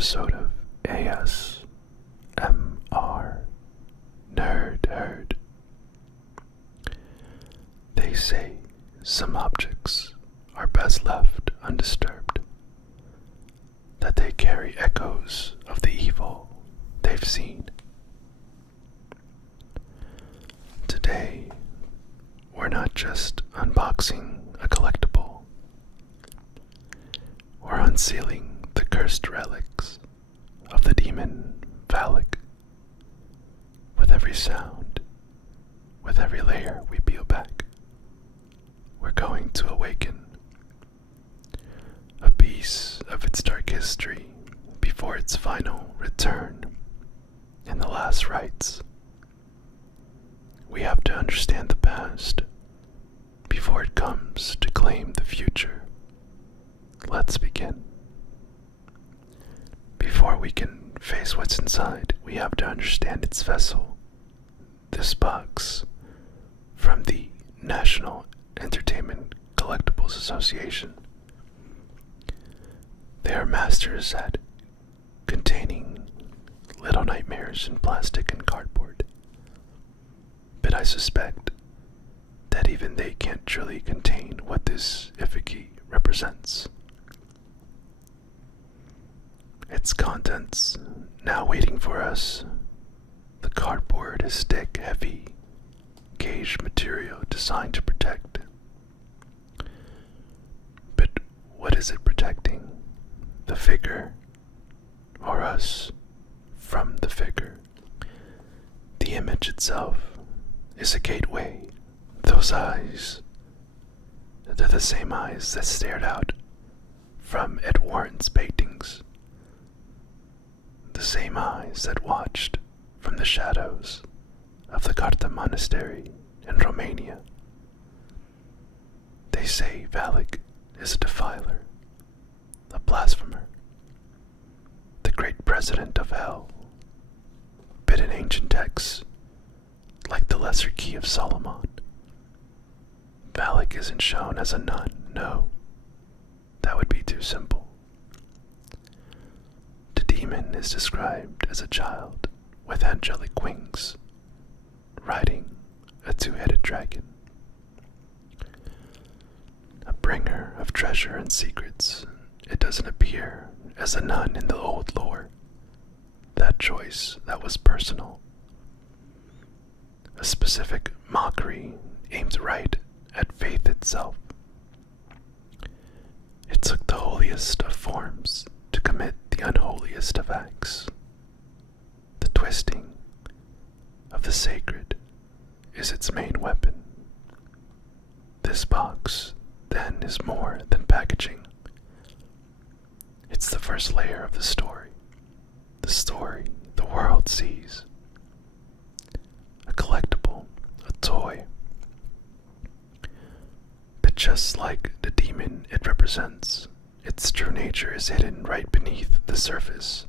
episode of ASMR Nerd Herd. They say some objects are best left undisturbed, that they carry echoes of the evil they've seen. Today, we're not just unboxing a collectible, we're unsealing the cursed relics of the demon Valak. With every sound, with every layer we peel back, we're going to awaken a piece of its dark history before its final return in the Last Rites. We have to understand the past before it comes to claim the future. Let's begin. Before we can face what's inside, we have to understand its vessel. This box, from the National Entertainment Collectibles Association. They are masters at containing little nightmares in plastic and cardboard. But I suspect that even they can't truly contain what this effigy represents. Its contents now waiting for us. The cardboard is thick, heavy, cage material designed to protect. But what is it protecting? The figure, or us from the figure? The image itself is a gateway. Those eyes, they're the same eyes that stared out from Ed Warren's paintings. The same eyes that watched from the shadows of the Carta Monastery in Romania. They say Valak is a defiler, a blasphemer, the great president of hell. But in ancient texts, like the Lesser Key of Solomon, Valak isn't shown as a nun, no. That would be too simple. The demon is described as a child with angelic wings, riding a two-headed dragon. A bringer of treasure and secrets, it doesn't appear as a nun in the old lore. That choice, that was personal. A specific mockery aimed right at faith itself. It took the holiest of forms to commit the unholiest of acts. The twisting of the sacred is its main weapon. This box, then, is more than packaging. It's the first layer of the story the world sees. A collectible, a toy. But just like the demon it represents, its true nature is hidden right beneath the surface.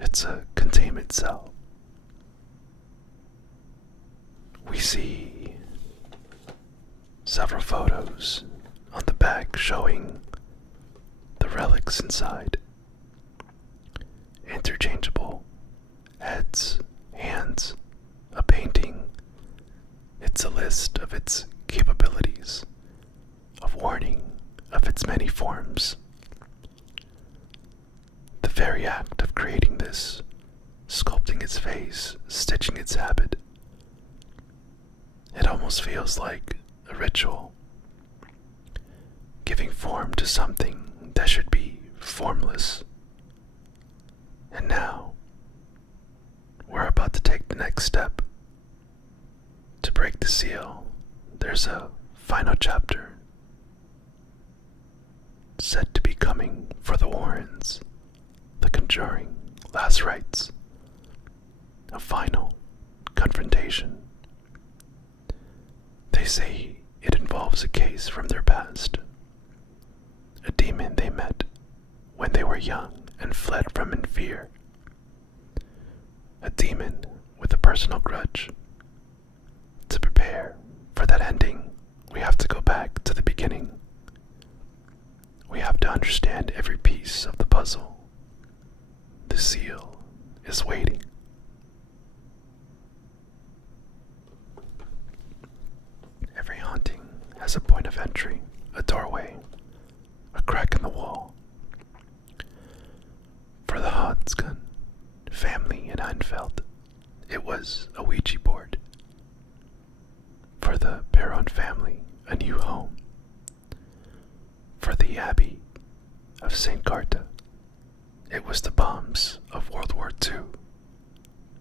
It's a containment cell. We see several photos on the back showing the relics inside. Interchangeable heads, hands, a painting. It's a list of its capabilities, of warning of its many forms. The very act of creating this, sculpting its face, stitching its habit, it almost feels like a ritual, giving form to something that should be formless. And now, we're about to take the next step. To break the seal, there's a final chapter said to be coming for the Warrens, the Conjuring, Last Rites. A final confrontation. They say it involves a case from their past. A demon they met when they were young and fled from in fear. A demon with a personal grudge. To prepare for that ending, we have to go back to the beginning. We have to understand every piece of the puzzle. as a point of entry, a doorway, a crack in the wall. For the Hodgson family in Einfeld, it was a Ouija board. For the Perron family, a new home. For the Abbey of St. Carta, it was the bombs of World War II,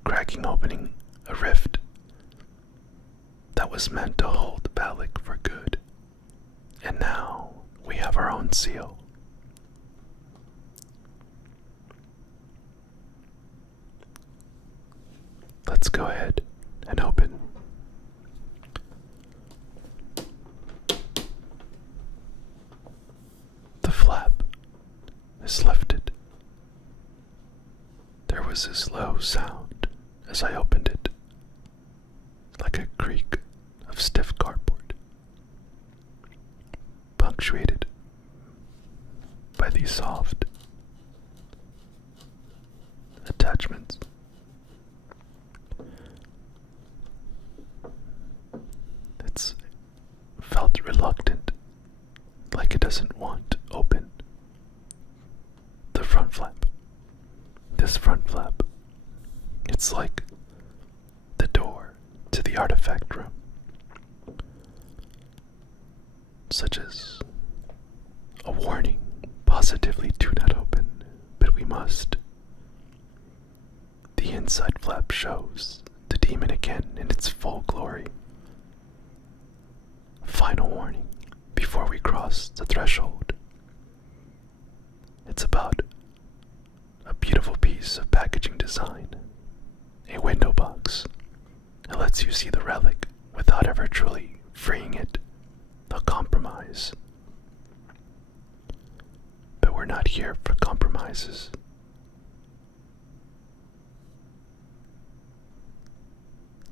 cracking opening a rift that was meant to hold Valak for good. And now we have our own seal. Let's go ahead and open. The flap is lifted. There was this low sound as I opened it, like a creak of stiff cardboard, punctuated by these soft attachments. It's felt reluctant, like it doesn't want to open. The front flap. This front flap. It's like the door to the artifact room. Such as a warning, positively do not open, but we must. The inside flap shows the demon again in its full glory. Final warning before we cross the threshold. It's about a beautiful piece of packaging design, a window box. It lets you see the relic without ever truly freeing it, a compromise. But we're not here for compromises.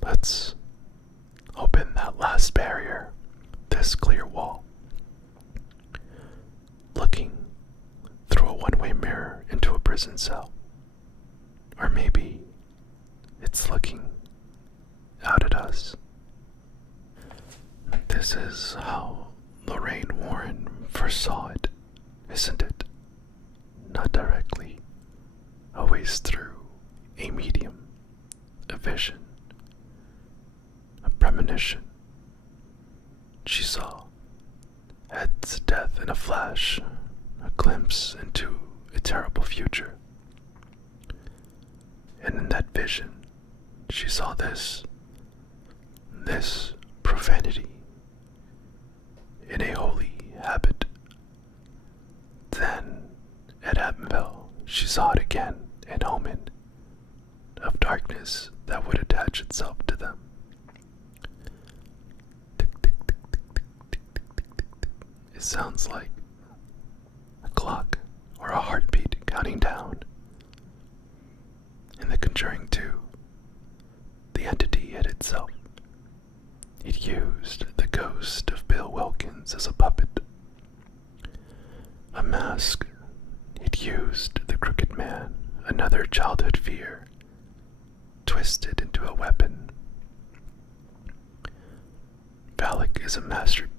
Let's open that last barrier, this clear wall. Looking through a one-way mirror into a prison cell. Or maybe it's looking out at us. This is how Lorraine Warren first saw it, isn't it? Not directly, always through a medium, a vision, a premonition. She saw Ed's death in a flash, a glimpse into a terrible future. And in that vision, she saw this profanity in a holy habit. Then, at Attenville, she saw it again, an omen of darkness that would attach itself to them. It sounds like a clock or a heartbeat counting down. In the Conjuring 2, the entity hid itself. It used the ghost of Bill Wilkins as a puppet. A mask. It used the crooked man, another childhood fear, twisted into a weapon. Valak is a master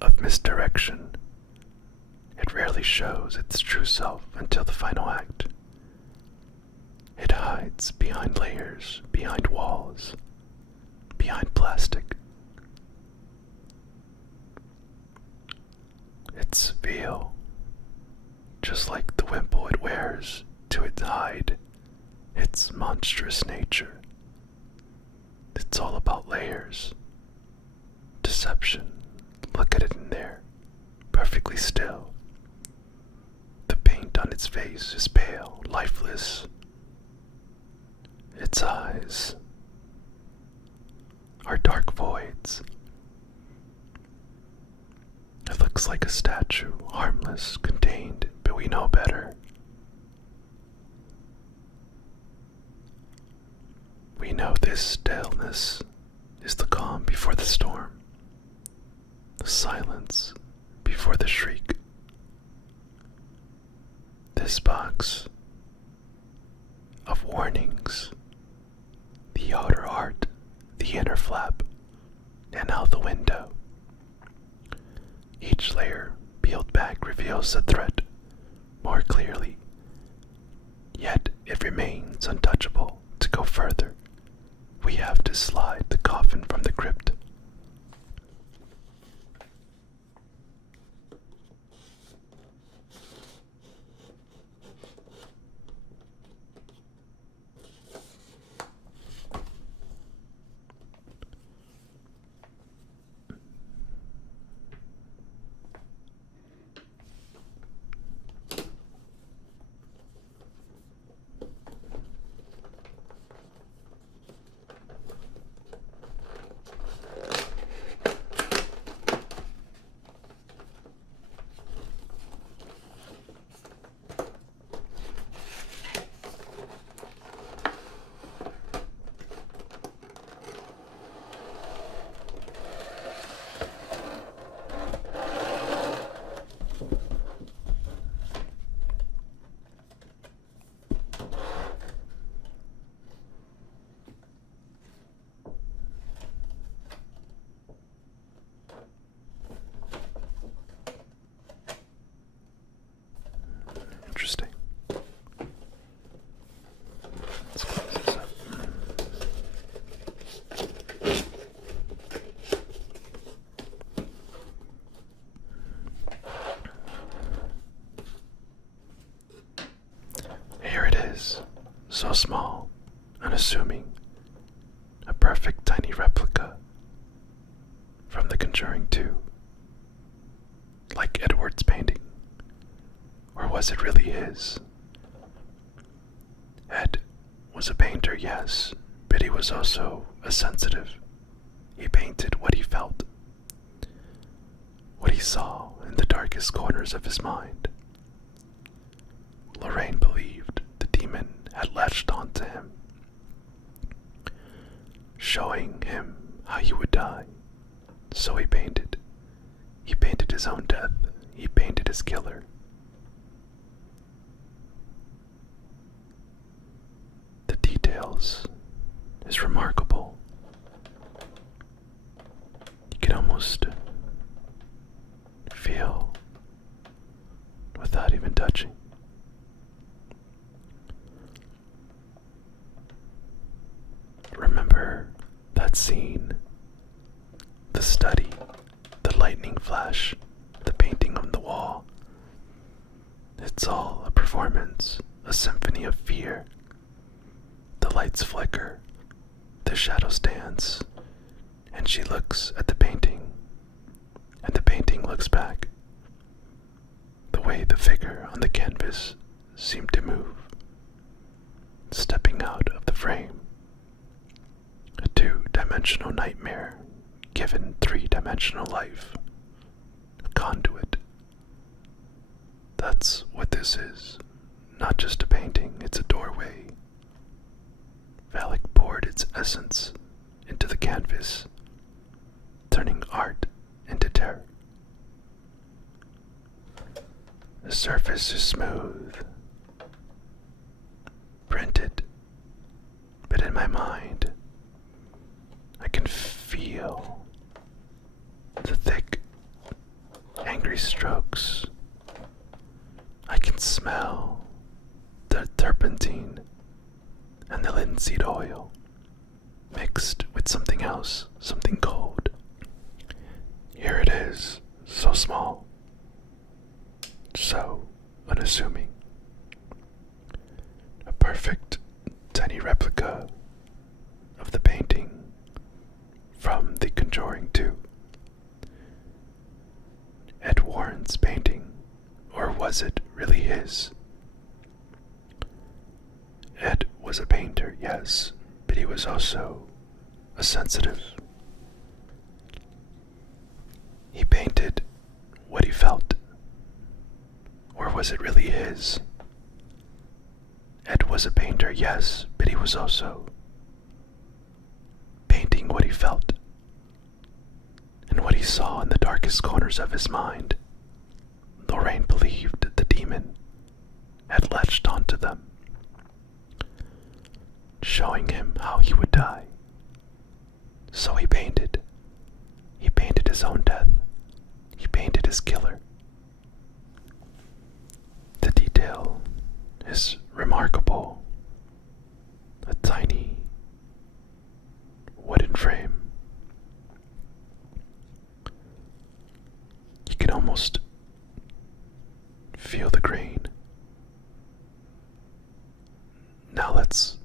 of misdirection. It rarely shows its true self until the final act. It hides behind layers, behind walls, behind plastic. Its veil, just like the wimple it wears to hide its monstrous nature. It's all about layers, deception. Look at it in there, perfectly still. The paint on its face is pale, lifeless. Its eyes are dark voids. It looks like a statue, harmless, contained, but we know better. We know this stillness is the calm before the storm, the silence before the shriek. This box of warnings, the outer art, the inner flap, and now the window. details the threat more clearly, yet it remains untouchable. To go further, we have to slide the coffin from the crypt. Interesting. Let's close this up. Here it is, so small, unassuming, a perfect tiny replica from the Conjuring 2, like Edward's painting. Or was it really his? Ed was a painter, yes, but he was also a sensitive. He painted what he felt, what he saw in the darkest corners of his mind. Lorraine believed the demon had latched onto him, showing him how he would die. So he painted. He painted his own death. He painted his killer. The details is remarkable. You can almost feel without even touching. Remember that scene, the study, the lightning flash, the painting on the wall. It's all a performance, a symphony of fear. The lights flicker, the shadows dance, and she looks at the painting, and the painting looks back. The way the figure on the canvas seemed to move, stepping out of the frame. A two-dimensional nightmare given three-dimensional life. A conduit. That's what this is. Not just a painting, it's a doorway. Valak poured its essence into the canvas, turning art into terror. The surface is smooth, printed, but in my mind, I can feel the thick, angry strokes. I can smell the turpentine and the linseed oil mixed with something else, something cold. Here it is, so small, so unassuming. A perfect tiny replica of the painting from the Conjuring 2. Ed Warren's painting, or was it really his? Ed was a painter, yes, but he was also a sensitive. He painted what he felt, or was it really his? Ed was a painter, yes, but he was also painting what he felt and what he saw in the darkest corners of his mind. Lorraine believed the demon had latched onto them, showing him how he would die. So he painted. He painted his own death. He painted his killer. almost feel the grain. Now let's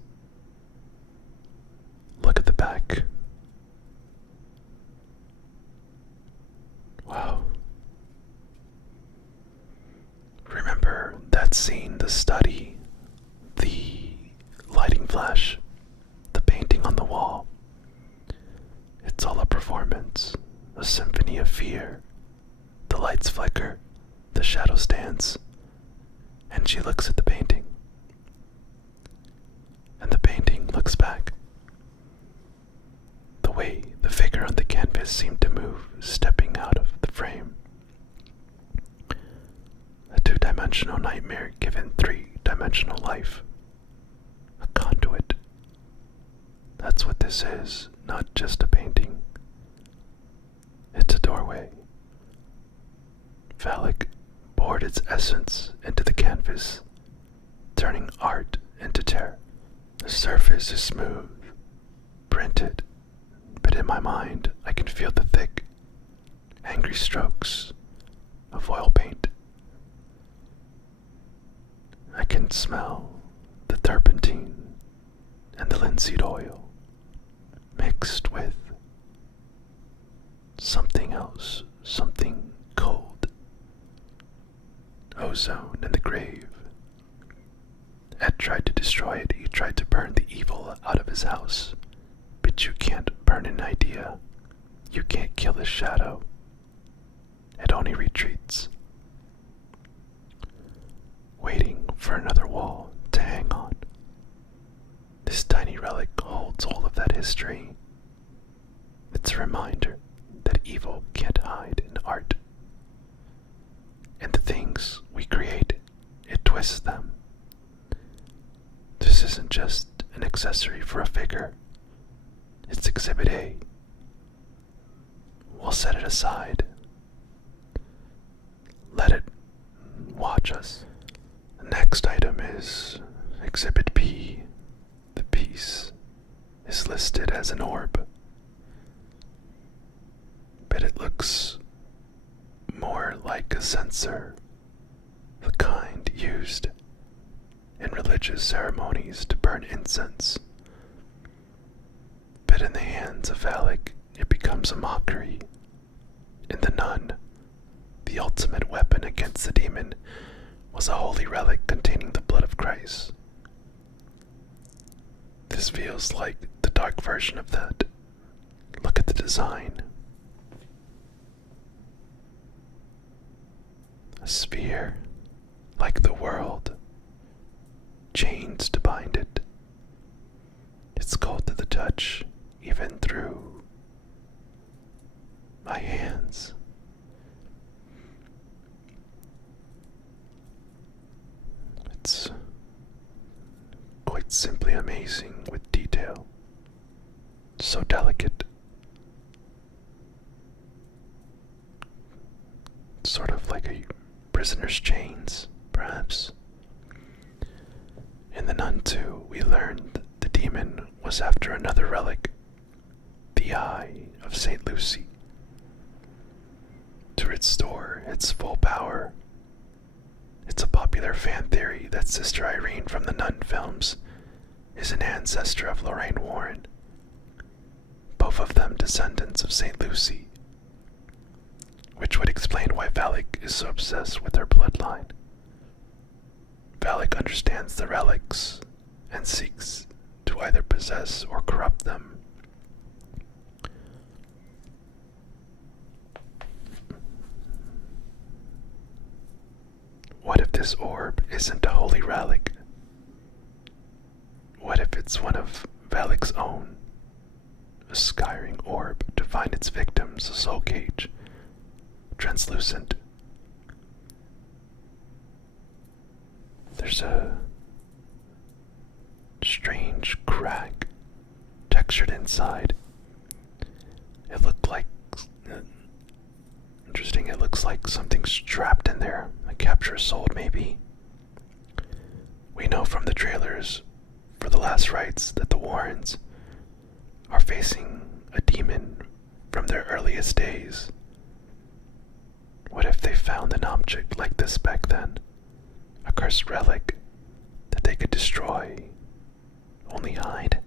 look at the back. Wow. Remember that scene, the study, the lighting flash, the painting on the wall? It's all a performance, a symphony of fear. The lights flicker, the shadows dance, and she looks at the painting. And the painting looks back. The way the figure on the canvas seemed to move, stepping out of the frame. A two-dimensional nightmare given three-dimensional life. A conduit. That's what this is, not just a painting. It's a doorway. Valak poured its essence into the canvas, turning art into terror. The surface is smooth, printed, but in my mind I can feel the thick, angry strokes of oil paint. I can smell the turpentine and the linseed oil mixed with something else, something cold. Ozone in the grave. Ed tried to destroy it. He tried to burn the evil out of his house. But you can't burn an idea. You can't kill a shadow. It only retreats, waiting for another wall to hang on. This tiny relic holds all of that history. It's a reminder that evil can't hide in art. And the things we create, it twists them. This isn't just an accessory for a figure. It's Exhibit A. We'll set it aside. Let it watch us. The next item is Exhibit B. The piece is listed as an orb, but it looks more like a censer, the kind used in religious ceremonies to burn incense. But in the hands of Valak, it becomes a mockery. In the nun, the ultimate weapon against the demon was a holy relic containing the blood of Christ. This feels like the dark version of that. Look at the design. A sphere, like the world, chains to bind it. It's cold to the touch, even through my hands. It's quite simply amazing with detail. So delicate. Sort of like a prisoner's chains, perhaps. In the Nun 2, we learned the demon was after another relic, the Eye of St. Lucy, to restore its full power. It's a popular fan theory that Sister Irene from the Nun films is an ancestor of Lorraine Warren, both of them descendants of St. Lucy, which would explain why Valak is so obsessed with her bloodline. Valak understands the relics and seeks to either possess or corrupt them. What if this orb isn't a holy relic? What if it's one of Valak's own? A scrying orb to find its victims, a soul cage, translucent. There's a strange crack textured inside. It looked like interesting. It looks like something's trapped in there. A capture soul, maybe. We know from the trailers for the Last Rites that the Warrens are facing a demon from their earliest days. What if they object like this back then, a cursed relic that they could destroy, only hide.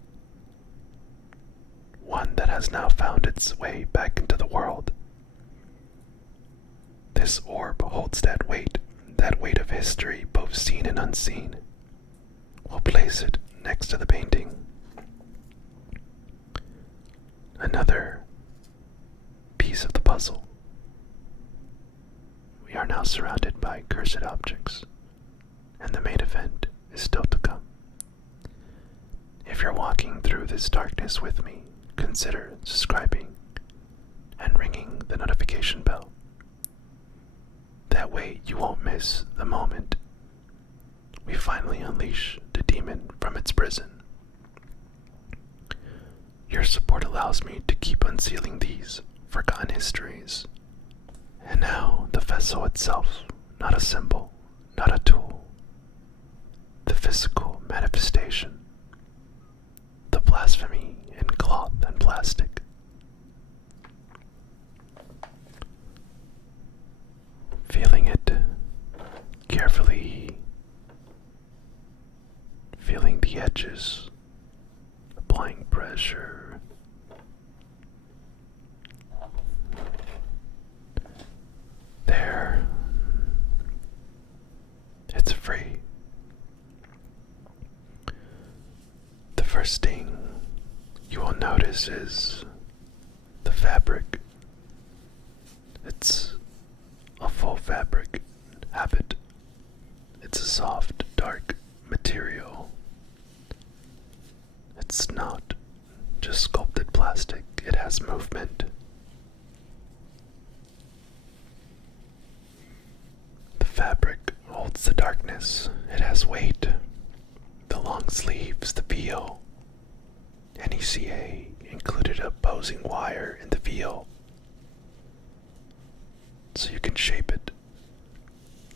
One that has now found its way back into the world. This orb holds that weight of history, both seen and unseen. We'll place it next to the painting. Another piece of the puzzle. We are now surrounded by cursed objects, and the main event is still to come. If you're walking through this darkness with me, consider subscribing and ringing the notification bell. That way you won't miss the moment we finally unleash the demon from its prison. Your support allows me to keep unsealing these forgotten histories. And now the vessel itself, not a symbol, not a tool. The physical manifestation. The blasphemy in cloth and plastic. Feeling it carefully, feeling the edges, applying pressure. There. It's free. The first thing you will notice is the fabric. It's a full fabric habit. It's a soft, dark material. It's not just sculpted plastic, it has movement. The fabric holds the darkness, it has weight. The long sleeves, the veil. NECA included a opposing wire in the veil, so you can shape it,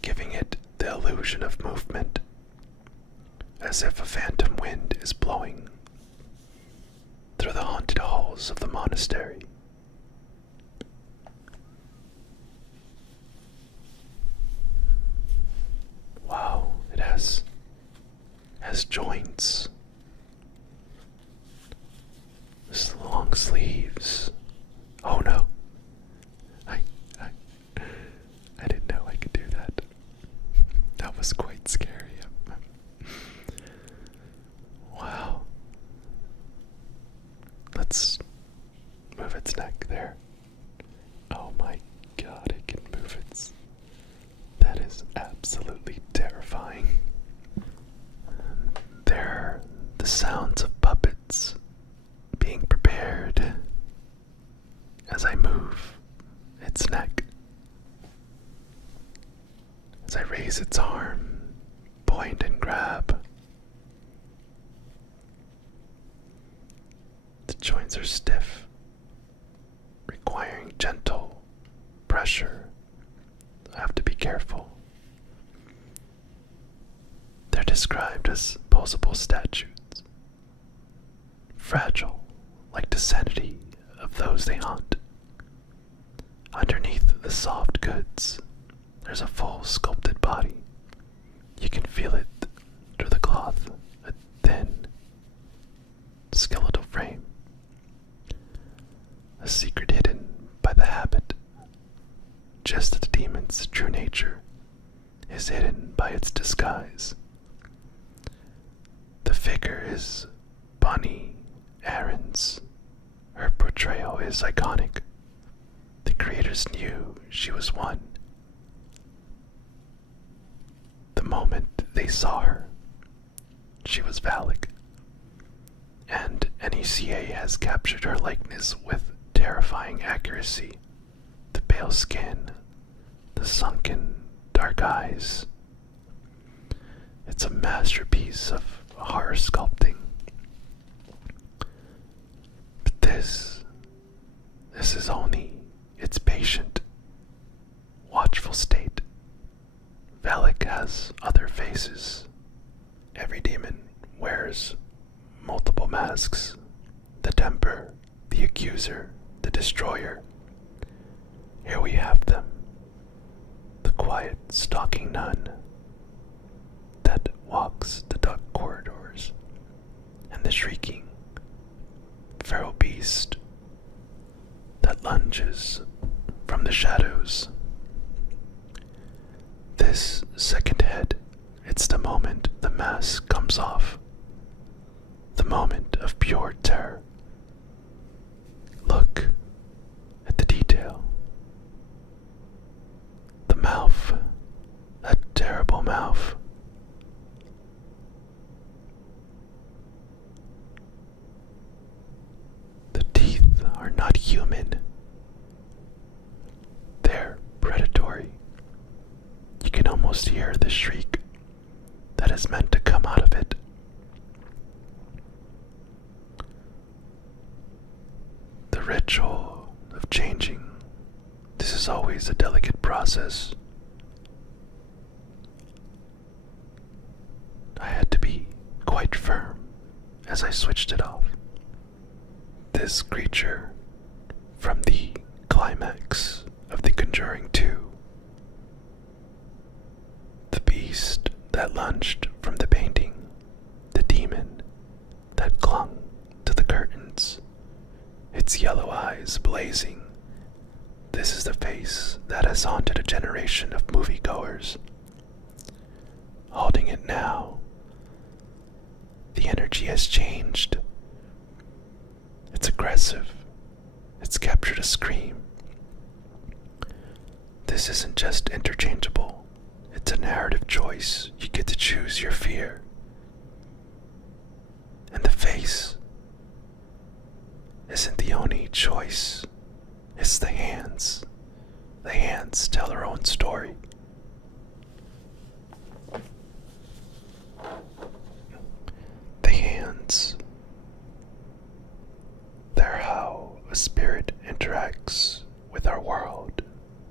giving it the illusion of movement, as if a phantom wind is blowing through the haunted halls of the monastery. Wow, it has joints. This long sleeves. Oh no. I didn't know I could do that. That was quite scary. Wow. Let's move its neck there. Oh my god, it can move its. That is absolutely terrifying. There are the sounds of puppets being prepared as I move its neck. As I raise its arm, point and grab. The joints are stiff, requiring gentle pressure. I have to be careful. They're described as posable statues, fragile like the sanity of those they haunt. Underneath the soft goods, there's a full sculpted body. You can feel it through the cloth, a thin skeletal frame. A secret hidden by the habit, just as the demon's true nature is hidden by its disguise. The figure is Bonnie Aaron's. Her portrayal is iconic. The creators knew she was one. The moment they saw her, she was Valak, and NECA has captured her likeness with terrifying accuracy. The pale skin, the sunken, dark eyes. It's a masterpiece of horror sculpting. But this is only its patient, watchful state. Valak has other faces. Every demon wears multiple masks. The Temper, the Accuser, the Destroyer. Here we have them. The quiet, stalking nun that walks the dark corridors, and the shrieking feral beast that lunges from the shadows. This second head, it's the moment the mask comes off, the moment of pure terror. Look at the detail. The mouth, that terrible mouth. The teeth are not human. They're predatory. You can almost hear the shriek that is meant to come out of it. The ritual of changing. This is always a delicate process. I had to be quite firm as I switched it off. This creature from the climax of The Conjuring 2. The beast that lunged from the painting. The demon that clung to the curtains. Its yellow eyes blazing. This is the face that has haunted a generation of moviegoers. Holding it now, the energy has changed. It's aggressive. It's captured a scream. This isn't just interchangeable. It's a narrative choice. You get to choose your fear. And the face isn't the only choice. It's the hands. The hands tell their own story. The hands. They're how a spirit interacts with our world.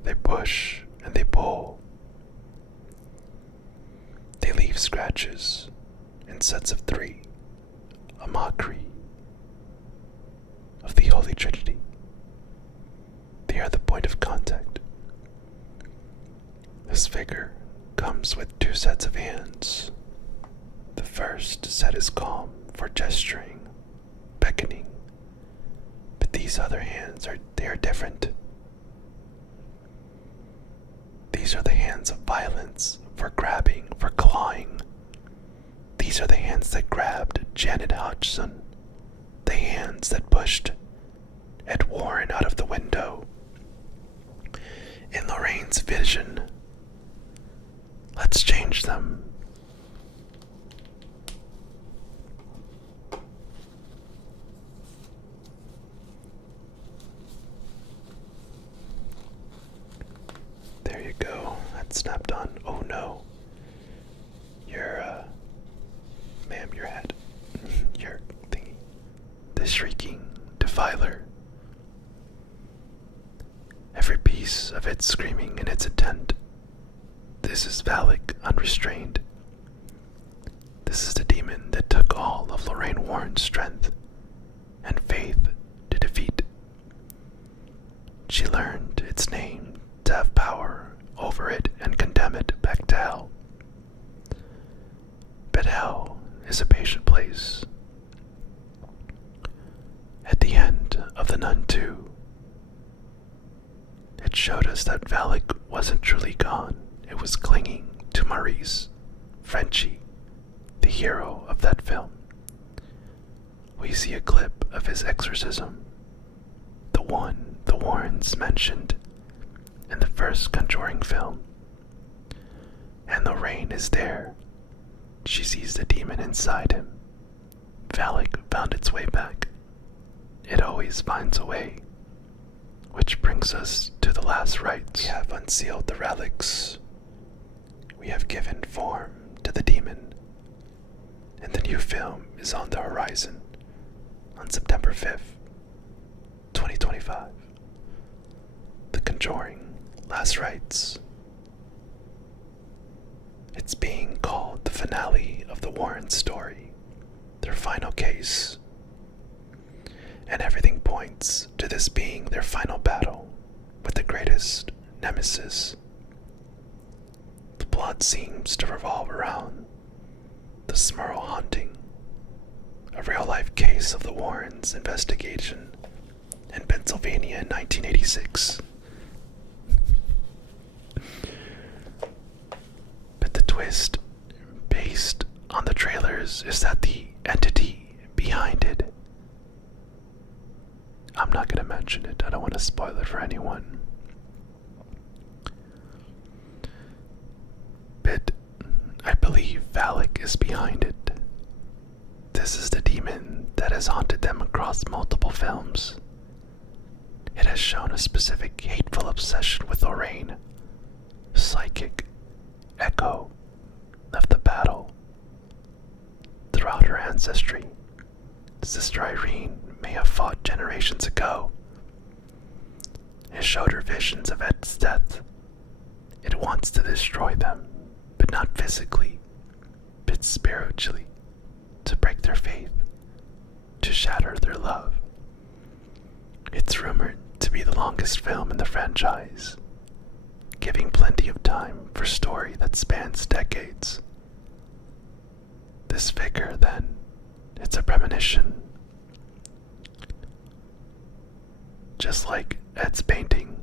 They push and they pull. They leave scratches in sets of 3, a mockery of the Holy Trinity. They are the point of contact. This figure comes with 2 sets of hands. The first set is calm for gesturing, beckoning, but these other hands are different. These are the hands of violence, for grabbing, for clawing. These are the hands that grabbed Janet Hodgson, the hands that pushed Ed Warren out of the window. In Lorraine's vision, let's change them. There you go. That snapped on. Oh no. Ma'am, your head. Your thingy. The shrieking defiler. Every piece of it screaming in its intent. This is Valak unrestrained. This is the demon that took all of Lorraine Warren's strength and faith to defeat. She learned its name to have power over it and condemn it back to hell. But hell is a patient place. At the end of The Nun 2, it showed us that Valak wasn't truly gone. It was clinging to Maurice, Frenchie, the hero of that film. We see a clip of his exorcism, the one the Warrens mentioned in the first Conjuring film. And Lorraine is there. She sees the demon inside him. Valak found its way back. It always finds a way. Which brings us to the Last Rites. We have unsealed the relics. We have given form to the demon. And the new film is on the horizon on September 5th, 2025. The Conjuring, Last Rites. It's being called the finale of the Warren story, their final case. And everything points to this being their final battle with the greatest nemesis. plot seems to revolve around the Smurl haunting, a real-life case of the Warrens' investigation in Pennsylvania in 1986. But the twist, based on the trailers, is that the entity behind it, I'm not going to mention it, I don't want to spoil it for anyone. But I believe Valak is behind it. This is the demon that has haunted them across multiple films. It has shown a specific hateful obsession with Lorraine, psychic echo of the battle. Throughout her ancestry, Sister Irene may have fought generations ago. It showed her visions of Ed's death. It wants to destroy them, but not physically, but spiritually, to break their faith, to shatter their love. It's rumored to be the longest film in the franchise, giving plenty of time for story that spans decades. This figure, then, it's a premonition. Just like Ed's painting,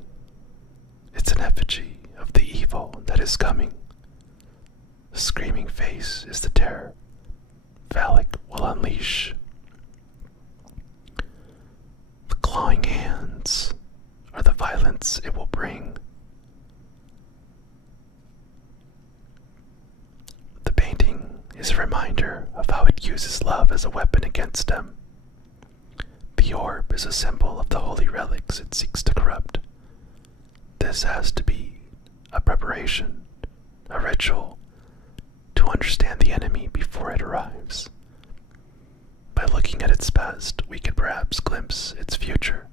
it's an effigy of the evil that is coming. The screaming face is the terror Valak will unleash. The clawing hands are the violence it will bring. The painting is a reminder of how it uses love as a weapon against them. The orb is a symbol of the holy relics it seeks to corrupt. This has to be a preparation, a ritual, to understand the enemy before it arrives. By looking at its past, we can perhaps glimpse its future.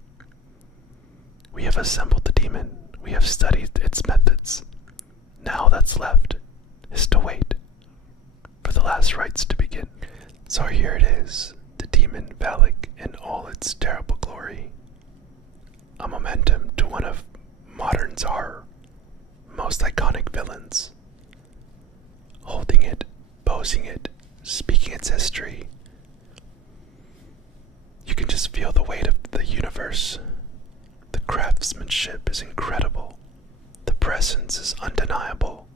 We have assembled the demon, we have studied its methods. Now that's left is to wait for the last rites to begin. So here it is, the demon Valak in all its terrible glory. A momentum to one of modern's horror, most iconic villains. Holding it, posing it, speaking its history. You can just feel the weight of the universe. The craftsmanship is incredible. The presence is undeniable.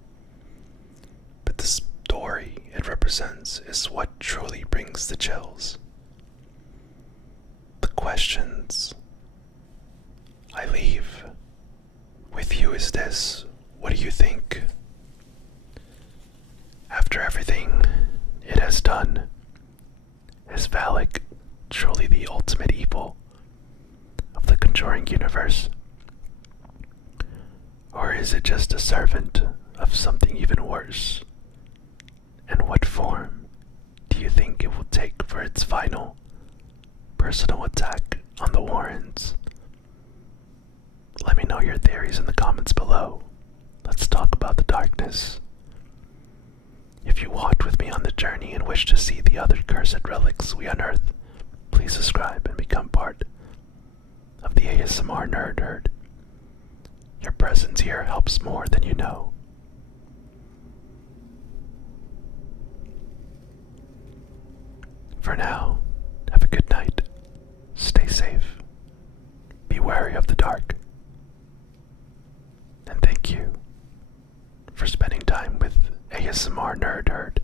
But the story it represents is what truly brings the chills. The questions I leave with you is this: what do you think? After everything it has done, is Valak truly the ultimate evil of the Conjuring universe? Or is it just a servant of something even worse? And what form do you think it will take for its final personal attack on the Warrens? Let me know your theories in the comments below. Let's talk about the darkness. If you walked with me on the journey and wish to see the other cursed relics we unearth, please subscribe and become part of the ASMR Nerd Herd. Your presence here helps more than you know. For now, have a good night. Stay safe. Be wary of the dark. And thank you for spending time with ASMR Nerd Herd.